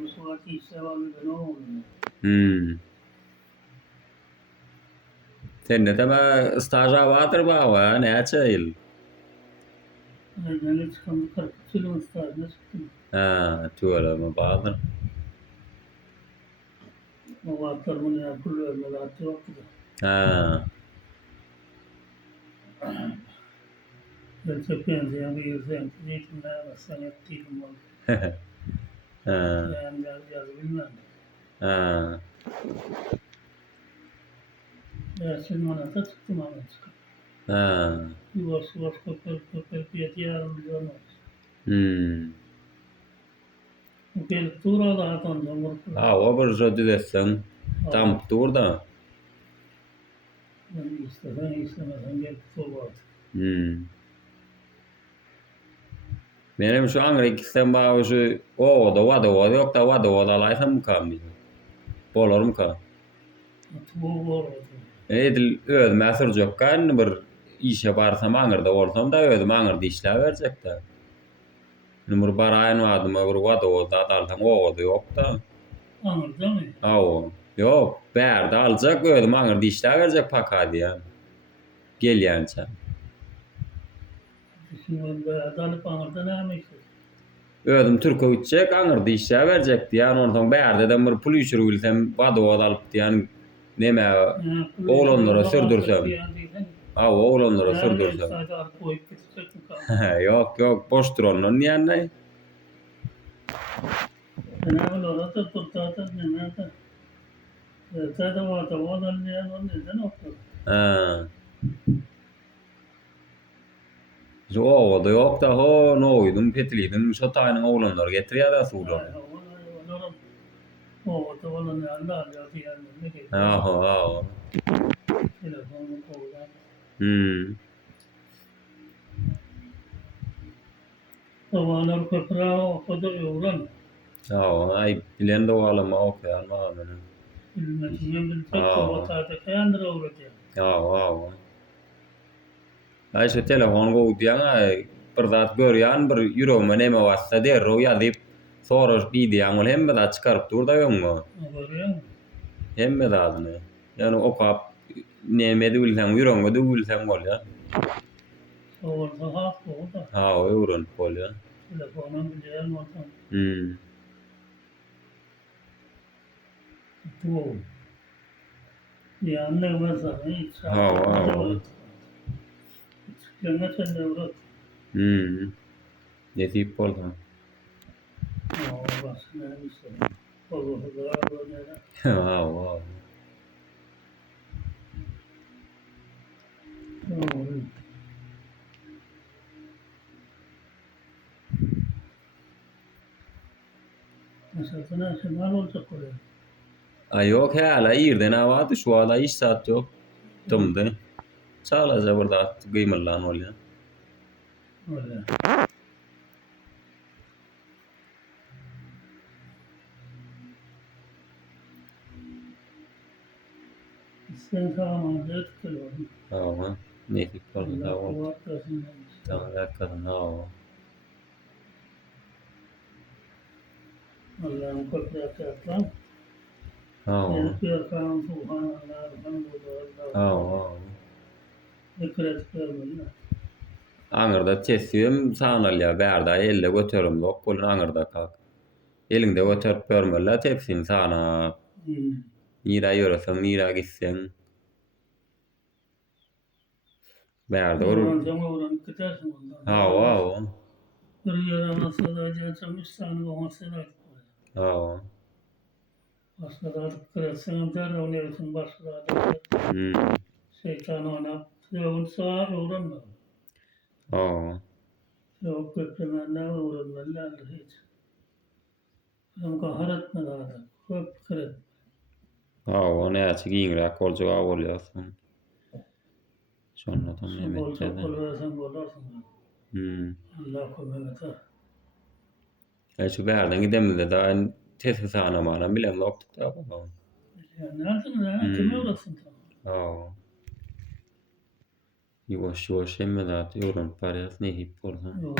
مسواكي سوا بنون. Sen de tabi staja vardır baba ne açayım? Yani çıkan 40 kilo stajına çıktım. Ha, tuğla mı bağlı? Muvattar bunu yapılıyor. Muvattar yoktu da. Ha, Gerçek benzeyen bir yüzden. Zeytinler basan yaptıydım onu. ha, Yani yazı bilmem. ha, Dersin bana da çıktım ama çıktım. ha. Yuvası köpek bir yarım milyon oldu. Bu gelip tuğra da atandım. Ha, o bir sözü desin. Tam dur da. Ben istemesen gelip tuğra. Benim şu an ikisinden bağlı şu o da var yok da var da laysam mı kalmıyor? Bolor mu kal? Tuğra oldu. Edil ödüm sürjek kan bir işe barsam aňyrda bolsam da ödüm aňyrda işläp berjek de. Numur baraýan wadyma bir wada bolsa adaltaň owady ýok da. Anladın mı? Awo. Ýok, bärde aljak ödüm aňyrda işläp berjek pakady ýa. Gelýänçe. Şimdi adalıp anladın ne işte. Ödüm türkü gitjek aňyrda işläp berjekdi. Ýani ondan bärde bir pul üçür bilsem wada alyp diýen neme oğlanlara sürdürsem. Awa oğlanlara sürdürsem. Yok boşdur onun ýanny. Ha. Şu owada ýok da ho noýdum petlidim şo taýynyň oğlanlary getirýär da suwlar. Awa. Tavanlar köprü o kadar yoğuran. Awa, ay bilen de ogalama okuyan mağazanın. Bilmediğim bir tek kovatayda kayandır uğraşıyor. Awa. Ay şu telefon goýdýan bir zat görýän bir ýüregime neme wassa derrew ýazyp soraş diýýän ol hemme zat çykaryp dur da ýöňme. Görüyor. Hemme zadyny. Ýani okap nemedi bilsen ýüregiňe de bilsen bolýar. Orada hak oldu. Ha, öwrenip bolýar. Telefonun bilen olsan. Bu. Yani mesela hiç. Awa. Çıkana sen de uğraş. Yetip bolsa. Bas ne işte. Olur da böyle. Awa. Mesela ne şey mal olacak oraya. Ay yok hala ýerden awady şu ala iş saat ýok. Tümde. Çala zabardast gymylan bolýar. Öyle. Sen tamam da tıkılıyorsun. Awa. Netip bolsa Allah ol. kuvvet versin. Tamam, awa. Allah'ın köprüye atlan. Awa. Yönetiyor kanun subhanallah, elhamdülillah. Awa. Dikkat vermeyin. Aňyrda tesýüm sanalýar bärde elle göterimlik bolýan aňyrda kal. Eliňde göterip bermeler tepsin sana. Nira ýöreseň, nira gitseň. Bärde Öğrenci gidersin ondan. Awa. Bir yere nasıl da geleceğim, üç tane olması da. Awa. Başka da kırılsın, derle oynayasın, başka da. Şeytan oynap, yolun sağır uğranma. Awa. Yok köprümenler uğranmalar hiç. Hem kahar etme daha. Köp kırıt. Awa, näçe giňirek boljak bolýarsyň. Şonda tam Bolsa nemetde. bolversen bolarsın. Allah kömek eder. Ay şu bärden gidemizde da tesi sanamadan bilen oktuk da baba. Nereden kime uğrasın sen? Awa. Ýuwaş emme zat ýörenip barýas, nähip bolsa. Yok.